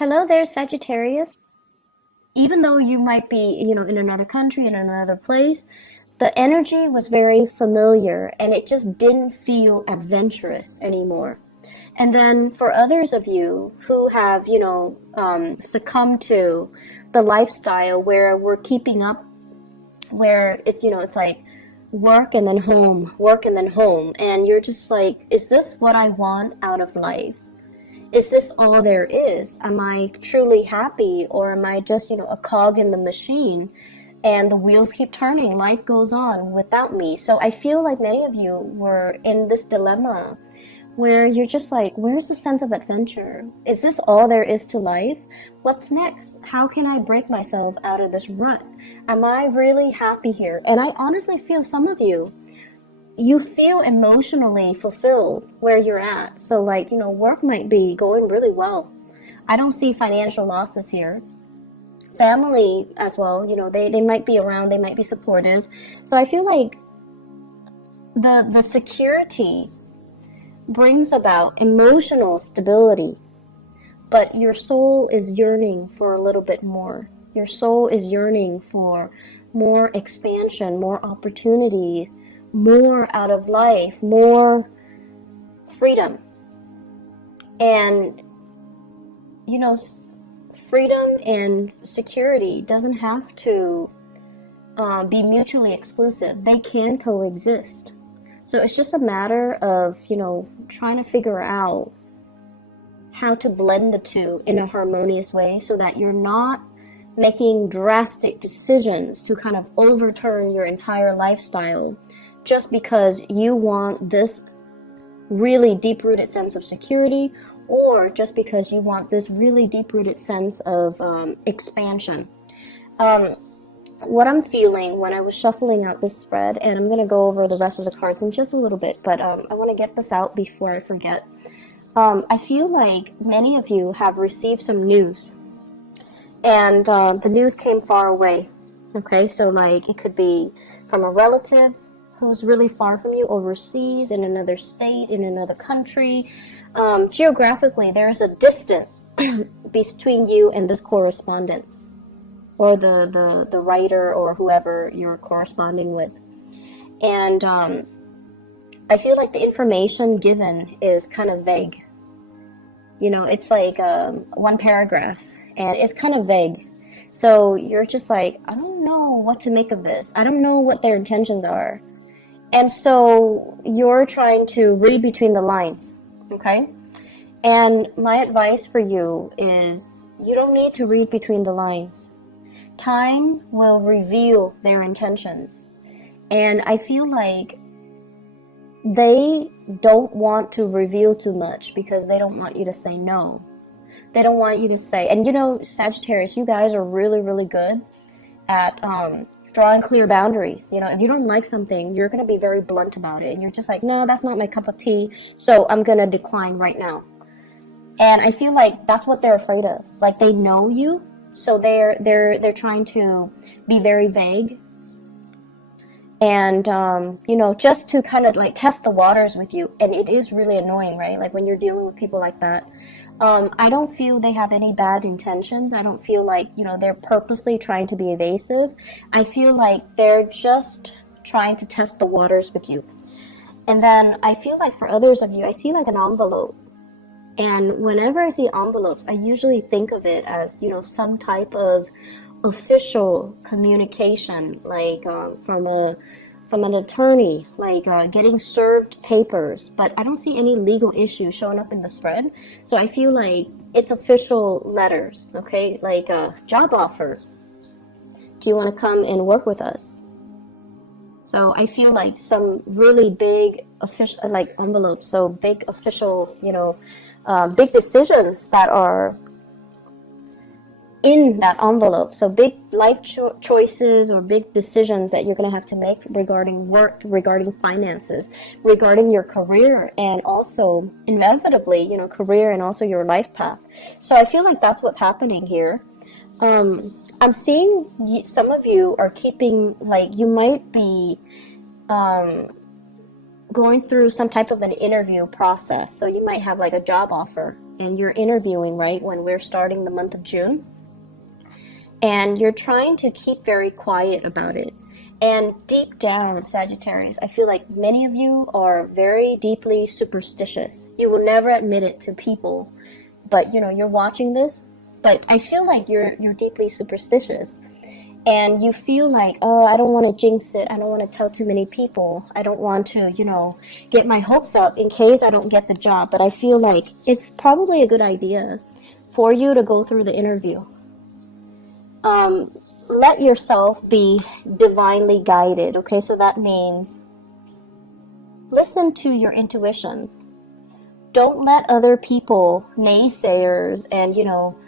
Hello there, Sagittarius. Even though you might be, in another country, in another place, the energy was very familiar and it just didn't feel adventurous anymore. And then for others of you who have, succumbed to the lifestyle where we're keeping up, where it's like work and then home. And you're just like, is this what I want out of life? Is this all there is? Am I truly happy, or am I just, a cog in the machine and the wheels keep turning? Life goes on without me. So I feel like many of you were in this dilemma where you're just like, where's the sense of adventure? Is this all there is to life? What's next? How can I break myself out of this rut? Am I really happy here? And I honestly feel some of you feel emotionally fulfilled where you're at. So like, work might be going really well. I don't see financial losses here. Family as well, they might be around, they might be supportive. So I feel like the security brings about emotional stability, but your soul is yearning for a little bit more. Your soul is yearning for more expansion, more opportunities, more out of life, more freedom. And freedom and security doesn't have to be mutually exclusive. They can coexist. So it's just a matter of trying to figure out how to blend the two in a harmonious way, so that you're not making drastic decisions to kind of overturn your entire lifestyle just because you want this really deep-rooted sense of security, or just because you want this really deep-rooted sense of expansion. What I'm feeling when I was shuffling out this spread, and I'm going to go over the rest of the cards in just a little bit, but I want to get this out before I forget. I feel like many of you have received some news, and the news came far away. Okay, so like it could be from a relative who's really far from you, overseas, in another state, in another country. Geographically, there's a distance between you and this correspondence, or the writer, or whoever you're corresponding with. And I feel like the information given is kind of vague. It's like one paragraph, and it's kind of vague. So you're just like, I don't know what to make of this. I don't know what their intentions are. And so you're trying to read between the lines, okay? And my advice for you is you don't need to read between the lines. Time will reveal their intentions. And I feel like they don't want to reveal too much because they don't want you to say no. They don't want you to say, and Sagittarius, you guys are really, really good at drawing clear boundaries. If you don't like something, you're going to be very blunt about it, and you're just like, no, that's not my cup of tea, so I'm going to decline right now. And I feel like that's what they're afraid of. Like, they know you, so they're trying to be very vague, and just to kind of like test the waters with you. And it is really annoying, right? Like when you're dealing with people like that. I don't feel they have any bad intentions. I don't feel like, they're purposely trying to be evasive. I feel like they're just trying to test the waters with you. And then I feel like for others of you, I see like an envelope. And whenever I see envelopes, I usually think of it as, some type of official communication, like from an attorney, like getting served papers. But I don't see any legal issue showing up in the spread. So I feel like it's official letters, okay? Like a job offer. Do you want to come and work with us? So I feel like some really big official, like envelopes, so big official, big decisions that are in that envelope. So big life choices or big decisions that you're going to have to make regarding work, regarding finances, regarding your career, and also inevitably, career and also your life path. So I feel like that's what's happening here. I'm seeing some of you are keeping, like, you might be going through some type of an interview process. So you might have like a job offer and you're interviewing, right, when we're starting the month of June. And you're trying to keep very quiet about it. And deep down, Sagittarius, I feel like many of you are very deeply superstitious. You will never admit it to people, but you know, you're watching this, but I feel like you're deeply superstitious. And you feel like, oh, I don't want to jinx it. I don't want to tell too many people. I don't want to, you know, get my hopes up in case I don't get the job. But I feel like it's probably a good idea for you to go through the interview. Let yourself be divinely guided, okay? So that means listen to your intuition. Don't let other people, naysayers, and you know,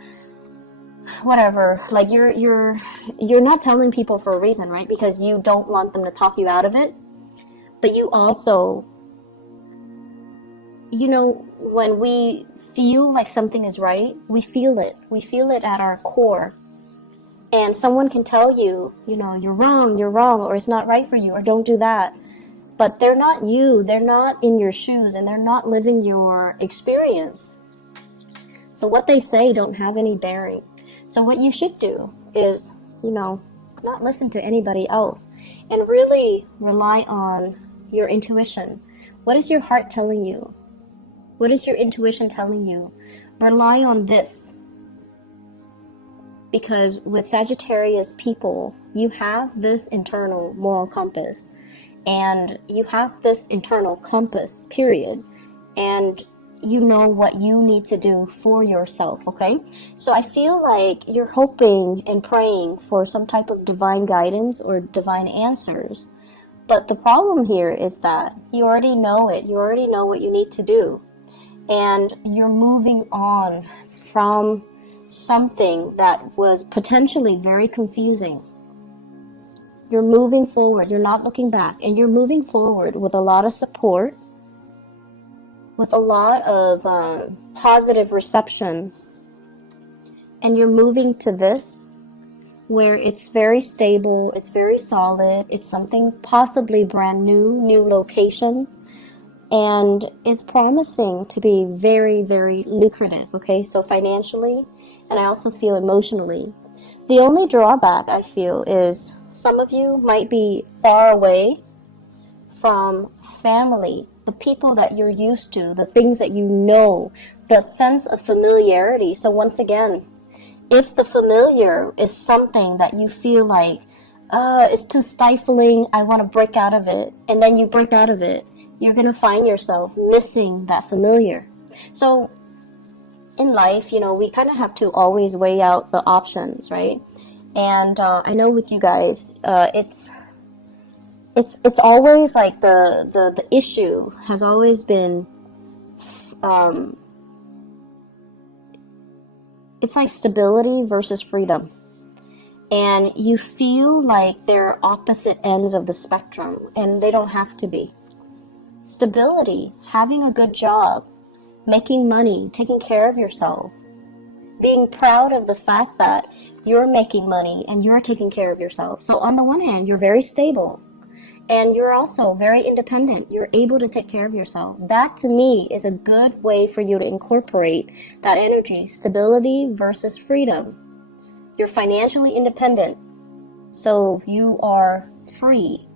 whatever, like you're not telling people for a reason, right? Because you don't want them to talk you out of it. But you also, you know, when we feel like something is right, we feel it at our core. And someone can tell you, you know, you're wrong, or it's not right for you, or don't do that. But they're not you, they're not in your shoes, and they're not living your experience. So what they say don't have any bearing. So what you should do is, you know, not listen to anybody else and really rely on your intuition. What is your heart telling you? What is your intuition telling you? Rely on this. Because with Sagittarius people, you have this internal moral compass, and you have this internal compass, period. And you know what you need to do for yourself, okay? So I feel like you're hoping and praying for some type of divine guidance or divine answers. But the problem here is that you already know it. You already know what you need to do. And you're moving on from something that was potentially very confusing. You're moving forward. You're not looking back. And you're moving forward with a lot of support, with a lot of positive reception. And you're moving to this where it's very stable, it's very solid, it's something possibly brand new location, and it's promising to be very, very lucrative, okay? So financially, and I also feel emotionally. The only drawback I feel is some of you might be far away from family, the people that you're used to, the things that you know, the sense of familiarity. So once again, if the familiar is something that you feel like, it's too stifling, I want to break out of it, and then you break out of it, you're going to find yourself missing that familiar. So in life, you know, we kind of have to always weigh out the options, right? And I know with you guys, it's always like the issue has always been, it's like stability versus freedom. And you feel like they're opposite ends of the spectrum, and they don't have to be. Stability, having a good job, making money, taking care of yourself, being proud of the fact that you're making money and you're taking care of yourself. So on the one hand, you're very stable and you're also very independent. You're able to take care of yourself. That to me is a good way for you to incorporate that energy, stability versus freedom. You're financially independent, so you are free.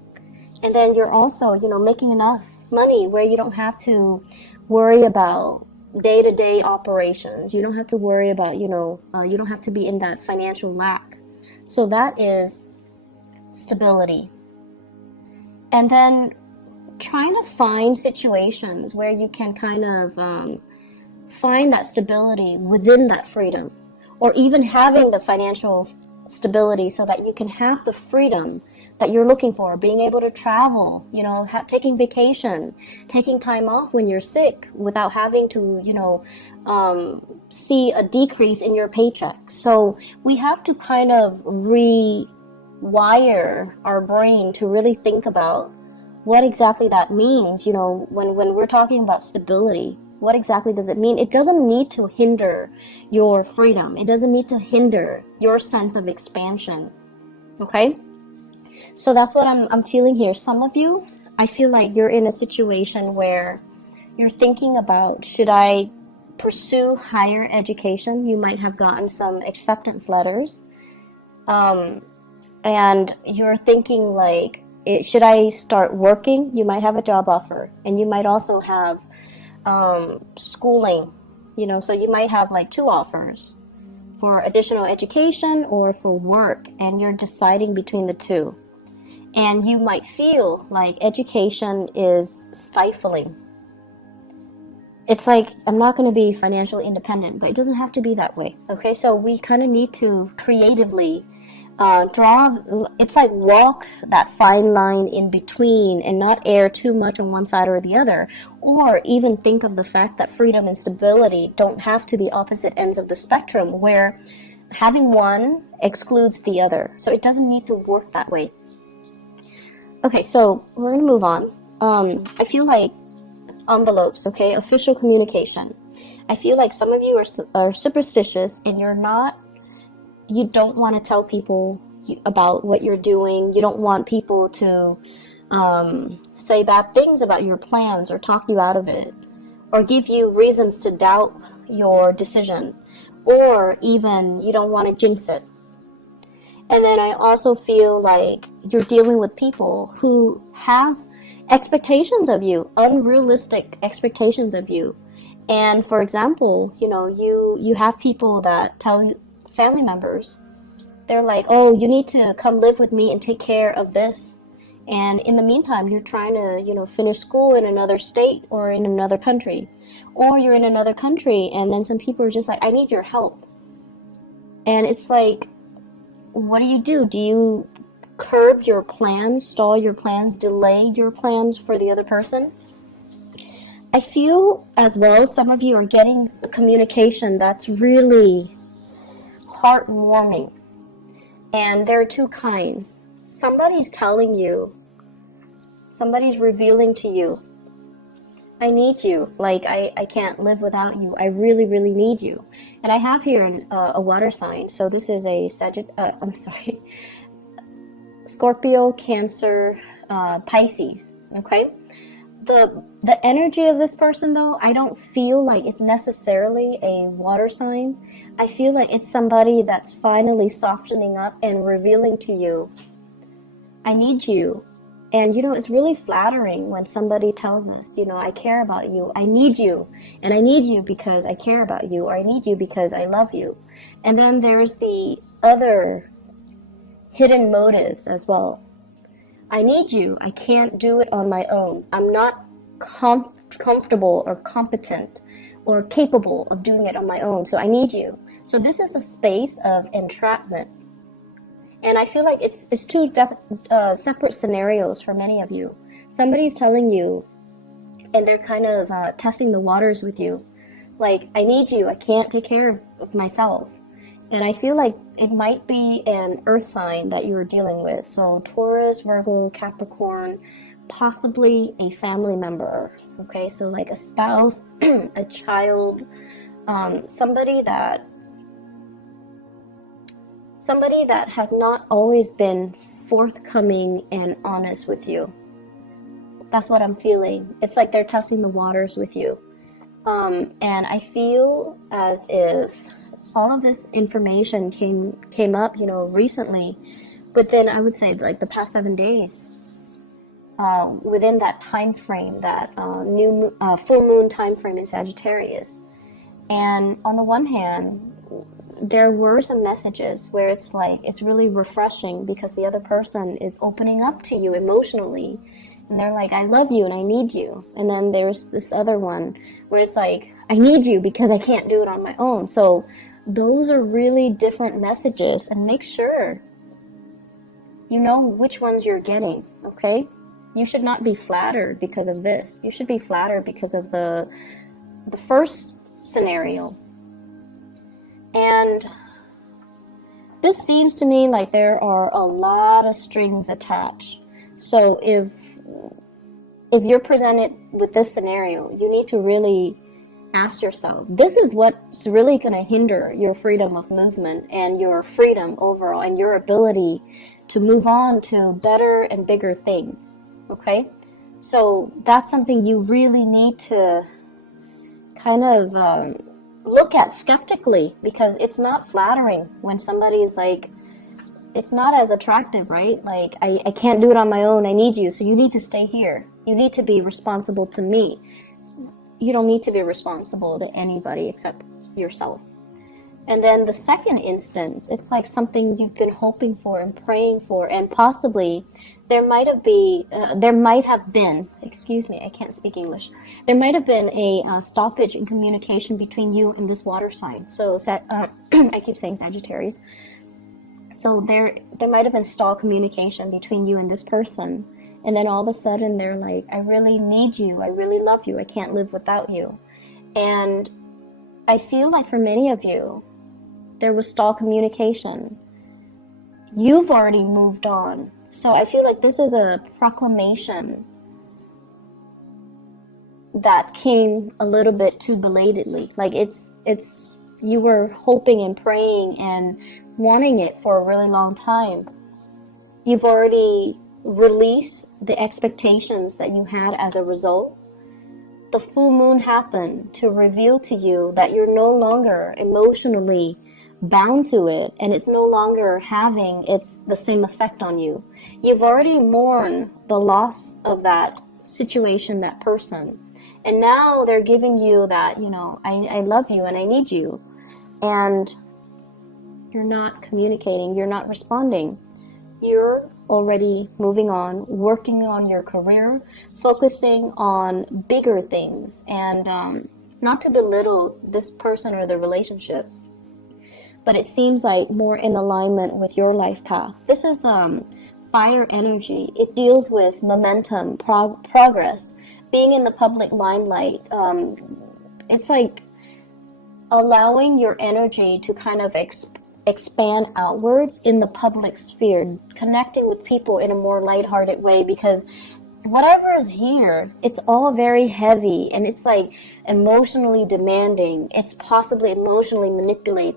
And then you're also, you know, making enough money where you don't have to worry about day-to-day operations. You don't have to worry about, you know, you don't have to be in that financial lack. So that is stability. And then trying to find situations where you can kind of find that stability within that freedom, or even having the financial stability so that you can have the freedom that you're looking for, being able to travel, you know, taking vacation, taking time off when you're sick without having to, you know, see a decrease in your paycheck. So we have to kind of rewire our brain to really think about what exactly that means. You know, when we're talking about stability, what exactly does it mean? It doesn't need to hinder your freedom. It doesn't need to hinder your sense of expansion. Okay? So that's what I'm feeling here. Some of you, I feel like you're in a situation where you're thinking about, should I pursue higher education? You might have gotten some acceptance letters. And you're thinking like, should I start working? You might have a job offer, and you might also have schooling, so you might have like 2 offers for additional education or for work, and you're deciding between the 2. And you might feel like education is stifling. It's like, I'm not going to be financially independent, but it doesn't have to be that way. Okay, so we kind of need to creatively it's like walk that fine line in between and not err too much on one side or the other, or even think of the fact that freedom and stability don't have to be opposite ends of the spectrum where having one excludes the other. So it doesn't need to work that way. Okay, so we're going to move on. I feel like envelopes, okay, official communication. I feel like some of you are superstitious, and you don't want to tell people about what you're doing. You don't want people to say bad things about your plans or talk you out of it, or give you reasons to doubt your decision, or even you don't want to jinx it. And then I also feel like you're dealing with people who have expectations of you, unrealistic expectations of you. And for example, you have people that tell you, family members, they're like, oh, you need to come live with me and take care of this. And in the meantime, you're trying to, finish school in another state or in another country. Or you're in another country, and then some people are just like, I need your help. And it's like, what do? Do you curb your plans, stall your plans, delay your plans for the other person? I feel as well some of you are getting a communication that's really heartwarming. And there are 2 kinds. Somebody's telling you, somebody's revealing to you, I need you. Like, I can't live without you. I really, really need you. And I have here a water sign. So this is a Scorpio, Cancer, Pisces. Okay? The energy of this person, though, I don't feel like it's necessarily a water sign. I feel like it's somebody that's finally softening up and revealing to you, I need you. And, it's really flattering when somebody tells us, I care about you, I need you, and I need you because I care about you, or I need you because I love you. And then there's the other hidden motives as well. I need you. I can't do it on my own. I'm not comfortable or competent or capable of doing it on my own. So I need you. So this is a space of entrapment. And I feel like it's 2 separate scenarios for many of you. Somebody's telling you, and they're kind of testing the waters with you. Like, I need you. I can't take care of myself. And I feel like it might be an earth sign that you're dealing with. So Taurus, Virgo, Capricorn, possibly a family member. Okay, so like a spouse, a child, somebody that has not always been forthcoming and honest with you. That's what I'm feeling. It's like they're testing the waters with you. And I feel as if all of this information came up, recently, but then I would say like the past 7 days, within that time frame, that full moon time frame in Sagittarius. And on the one hand, there were some messages where it's like, it's really refreshing because the other person is opening up to you emotionally. And they're like, I love you and I need you. And then there's this other one where it's like, I need you because I can't do it on my own. So those are really different messages, and make sure you know which ones you're getting, okay? You should not be flattered because of this. You should be flattered because of the first scenario. And this seems to me like there are a lot of strings attached. So if you're presented with this scenario, you need to really ask yourself, this is what's really going to hinder your freedom of movement and your freedom overall and your ability to move on to better and bigger things, okay? So that's something you really need to kind of look at skeptically, because it's not flattering when somebody's like, it's not as attractive, right? Like, I can't do it on my own, I need you, so you need to stay here. You need to be responsible to me. You don't need to be responsible to anybody except yourself. And then the second instance, it's like something you've been hoping for and praying for, and possibly there might have been, excuse me, I can't speak English. There might have been a stoppage in communication between you and this water sign. So I keep saying Sagittarius. So there might have been stalled communication between you and this person. And then all of a sudden they're like, I really need you. I really love you. I can't live without you. And I feel like for many of you, there was stalled communication. You've already moved on. So I feel like this is a proclamation that came a little bit too belatedly. Like it's you were hoping and praying and wanting it for a really long time. You've already released the expectations that you had as a result. The full moon happened to reveal to you that you're no longer emotionally bound to it, and it's no longer having the same effect on you. You've already mourned the loss of that situation, that person, and now they're giving you that, I love you and I need you, and you're not communicating, you're not responding. You're already moving on, working on your career, focusing on bigger things, and not to belittle this person or the relationship, but it seems like more in alignment with your life path. This is fire energy. It deals with momentum, progress, being in the public limelight. It's like allowing your energy to kind of expand outwards in the public sphere, connecting with people in a more lighthearted way, because whatever is here, it's all very heavy, and it's like emotionally demanding. It's possibly emotionally manipulating,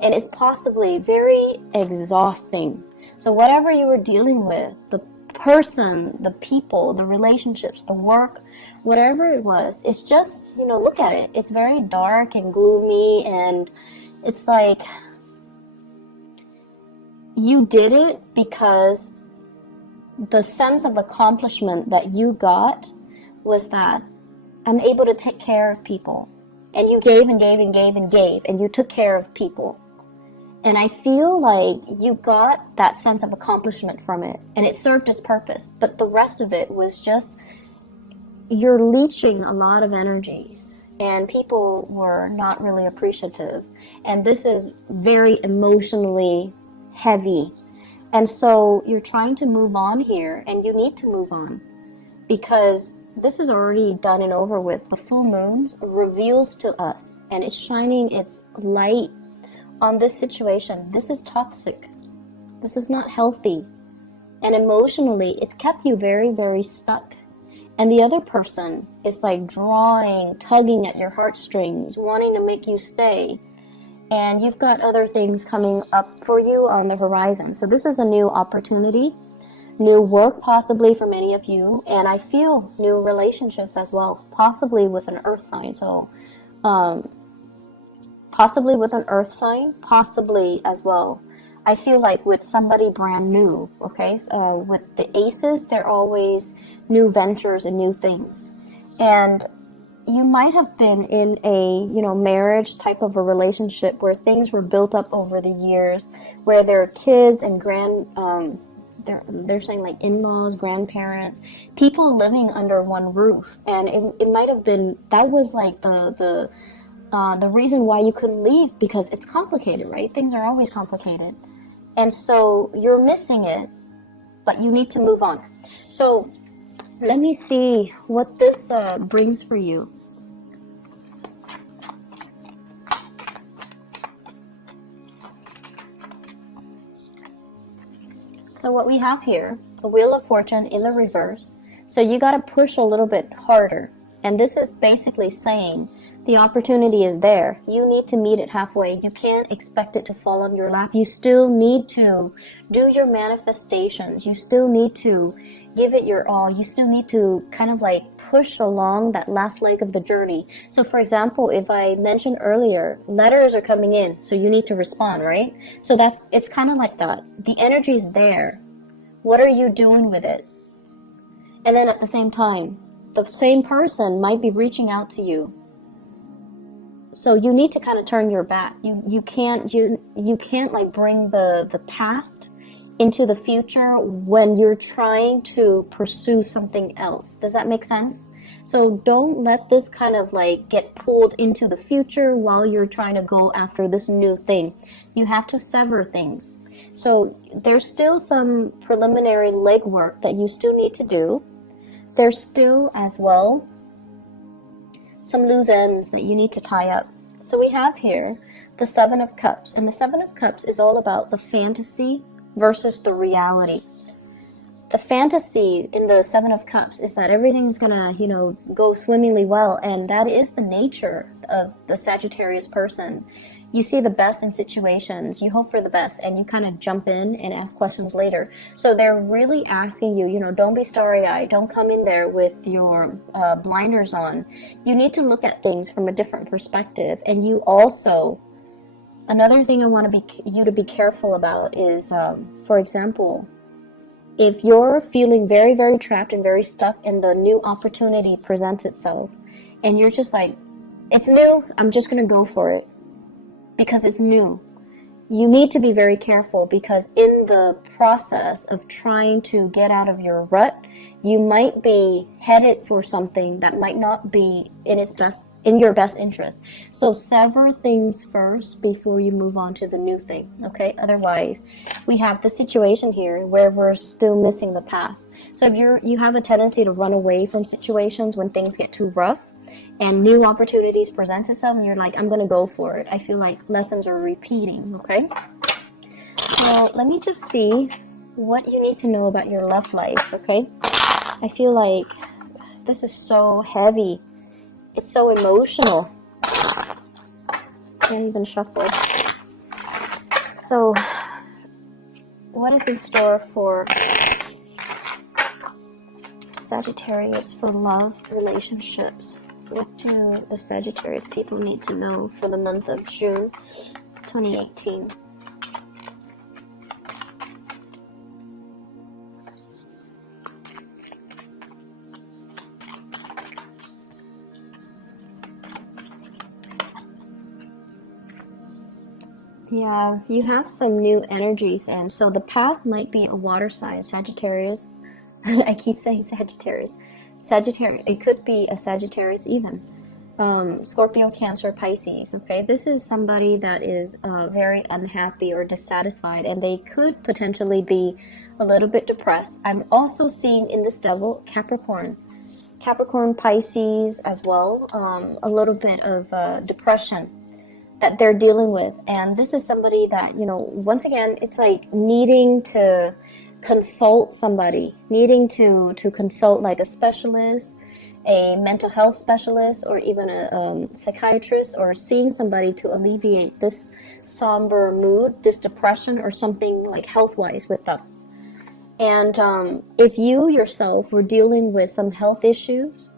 and it's possibly very exhausting. So whatever you were dealing with, the person, the people, the relationships, the work, whatever it was, it's just, look at it. It's very dark and gloomy, and it's like you did it because the sense of accomplishment that you got was that I'm able to take care of people. And you gave and gave and gave and gave, and you took care of people. And I feel like you got that sense of accomplishment from it, and it served its purpose. But the rest of it was just, you're leeching a lot of energies, and people were not really appreciative. And this is very emotionally heavy. And so you're trying to move on here, and you need to move on, because this is already done and over with. The full moon reveals to us, and it's shining its light on this situation. This is toxic. This is not healthy. And emotionally, it's kept you very, very stuck. And the other person is like drawing, tugging at your heartstrings, wanting to make you stay. And you've got other things coming up for you on the horizon. So this is a new opportunity. New work possibly for many of you, and I feel new relationships as well, possibly with an earth sign. So possibly with an earth sign, possibly as well, I feel like with somebody brand new. Okay, with the aces, they're always new ventures and new things. And you might have been in a marriage type of a relationship where things were built up over the years, where there are kids and they're saying like in-laws, grandparents, people living under one roof. And it might have been, that was like the reason why you couldn't leave, because it's complicated, right? Things are always complicated. And so you're missing it, but you need to move on. So let me see what this brings for you. So what we have here, the Wheel of Fortune in the reverse. So you got to push a little bit harder. And this is basically saying The opportunity is there. You need to meet it halfway. You can't expect it to fall on your lap. You still need to do your manifestations. You still need to give it your all. You still need to kind of like push along that last leg of the journey. So for example, if I mentioned earlier, letters are coming in, so you need to respond, right? So it's kind of like that. The energy is there. What are you doing with it? And then at the same time, the same person might be reaching out to you. So you need to kind of turn your back. You can't like bring the past into the future when you're trying to pursue something else. Does that make sense? So don't let this kind of like get pulled into the future while you're trying to go after this new thing. You have to sever things. So there's still some preliminary legwork that you still need to do. There's still as well some loose ends that you need to tie up. So we have here the Seven of Cups, and the Seven of Cups is all about the fantasy versus the reality. The fantasy in the Seven of Cups is that everything's gonna, go swimmingly well, and that is the nature of the Sagittarius person. You see the best in situations, you hope for the best, and you kind of jump in and ask questions later. So they're really asking you, don't be starry-eyed. Don't come in there with your blinders on. You need to look at things from a different perspective. And you also, another thing I want you to be careful about is, for example, if you're feeling very, very trapped and very stuck and the new opportunity presents itself, and you're just like, it's new, I'm just going to go for it. Because it's new. You need to be very careful, because in the process of trying to get out of your rut, you might be headed for something that might not be in your best interest. So sever things first before you move on to the new thing, okay? Otherwise, we have the situation here where we're still missing the past. So if you have a tendency to run away from situations when things get too rough, and new opportunities present itself, and you're like, I'm going to go for it. I feel like lessons are repeating, okay? So let me just see what you need to know about your love life, okay? I feel like this is so heavy. It's so emotional. Can't even shuffle. So what is in store for Sagittarius for love, relationships? What do the Sagittarius people need to know for the month of June 2018? Yeah, you have some new energies, and so the past might be a water sign, Sagittarius. I keep saying Sagittarius. Sagittarius, it could be a Sagittarius even. Scorpio, Cancer, Pisces, okay? This is somebody that is very unhappy or dissatisfied, and they could potentially be a little bit depressed. I'm also seeing in this devil, Capricorn, Pisces as well, a little bit of depression that they're dealing with. And this is somebody that, once again, it's like needing to consult somebody, needing to consult like a specialist, a mental health specialist, or even a psychiatrist, or seeing somebody to alleviate this somber mood, this depression, or something like health-wise with them. And if you yourself were dealing with some health issues,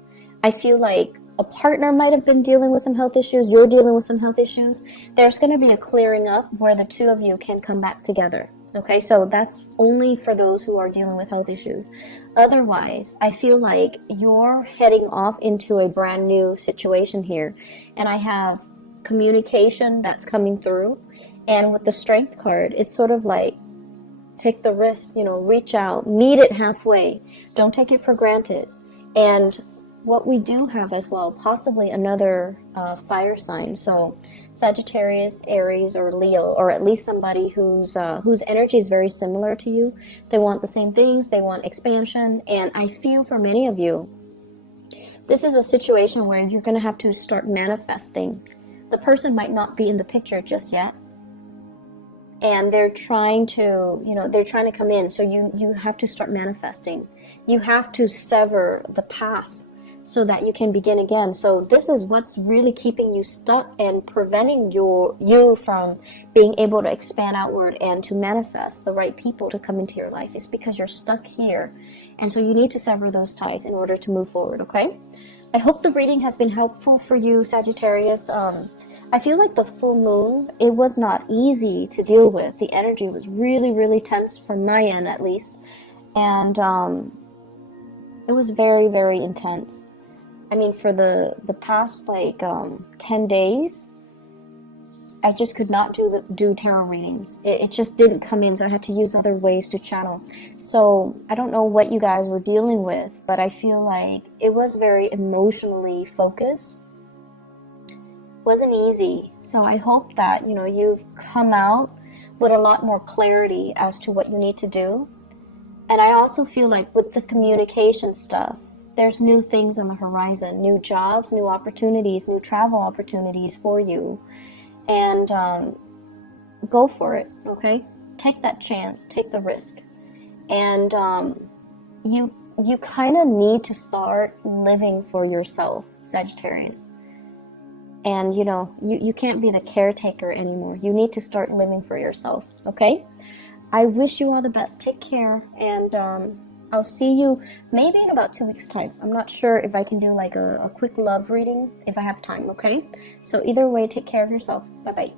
I feel like a partner might have been dealing with some health issues, you're dealing with some health issues, there's going to be a clearing up where the two of you can come back together. Okay, so that's only for those who are dealing with health issues. Otherwise, I feel like you're heading off into a brand new situation here. And I have communication that's coming through. And with the Strength card, it's sort of like, take the risk, reach out, meet it halfway. Don't take it for granted. And what we do have as well, possibly another fire sign. So Sagittarius, Aries, or Leo, or at least somebody whose energy is very similar to you. They want the same things. They want expansion. And I feel for many of you, this is a situation where you're going to have to start manifesting. The person might not be in the picture just yet. And they're trying to, they're trying to come in. So you have to start manifesting. You have to sever the past. so that you can begin again. So this is what's really keeping you stuck and preventing you from being able to expand outward and to manifest the right people to come into your life. It's because you're stuck here. And so you need to sever those ties in order to move forward, okay? I hope the reading has been helpful for you, Sagittarius. I feel like the full moon, it was not easy to deal with. The energy was really, really tense from my end, at least. And it was very, very intense. I mean, for the past like 10 days, I just could not do tarot readings. It just didn't come in, so I had to use other ways to channel. So I don't know what you guys were dealing with, but I feel like it was very emotionally focused. It wasn't easy. So I hope that, you know, you've come out with a lot more clarity as to what you need to do. And I also feel like with this communication stuff, there's new things on the horizon, new jobs, new opportunities, new travel opportunities for you. And go for it, okay? Take that chance, take the risk. And you kind of need to start living for yourself, Sagittarius. And, you know, you can't be the caretaker anymore. You need to start living for yourself, okay? I wish you all the best. Take care, and I'll see you maybe in about 2 weeks' time. I'm not sure if I can do like a quick love reading if I have time, okay? So either way, take care of yourself. Bye-bye.